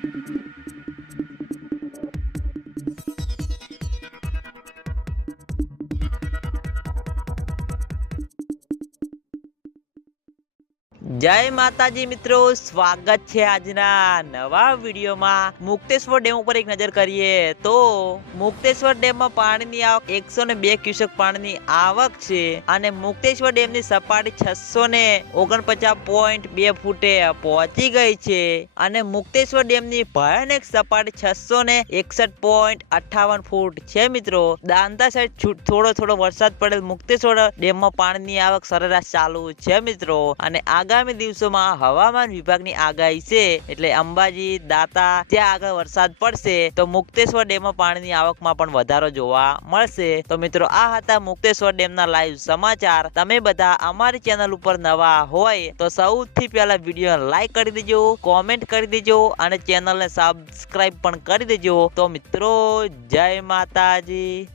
Thank you. જય માતાજી મિત્રો, સ્વાગત છે આજના નવા વિડીયોમાં. મુક્તેશ્વર ડેમ ઉપર એક નજર કરીએ તો મુક્તેશ્વર ડેમમાં પાણીની આવક એકસો ને બે ક્યુસેક પાણીની આવક છે અને મુક્તેશ્વર ડેમની સપાટી છસો ને ઓગણપચાસ પોઈન્ટ બે ફૂટે પહોંચી ગઈ છે અને મુક્તેશ્વર ડેમની ભયાનક સપાટી છસો ને એકસઠ પોઈન્ટ અઠાવન ફૂટ છે મિત્રો. દાંતા સાઈડ થોડો થોડો વરસાદ પડેલ મુક્તેશ્વર ડેમમાં પાણીની આવક સરેરાશ ચાલુ છે મિત્રો. અને આગામી દિવસોમાં હવામાન વિભાગની આગાહી છે, એટલે અંબાજી, દાતા, ત્યાં આગળ વરસાદ પડશે, તો મુક્તેશ્વર ડેમમાં પાણીની આવકમાં પણ વધારો જોવા મળશે. તો મિત્રો, આ હતા મુક્તેશ્વર ડેમના લાઈવ સમાચાર. તમે બધા અમારી ચેનલ ઉપર નવા હોય, તો સૌથી પહેલા વીડિયો લાઈક કરી દેજો કોમેન્ટ કરી દેજો, અને ચેનલને સબસ્ક્રાઈબ પણ કરી દેજો. તો મિત્રો, જય માતાજી.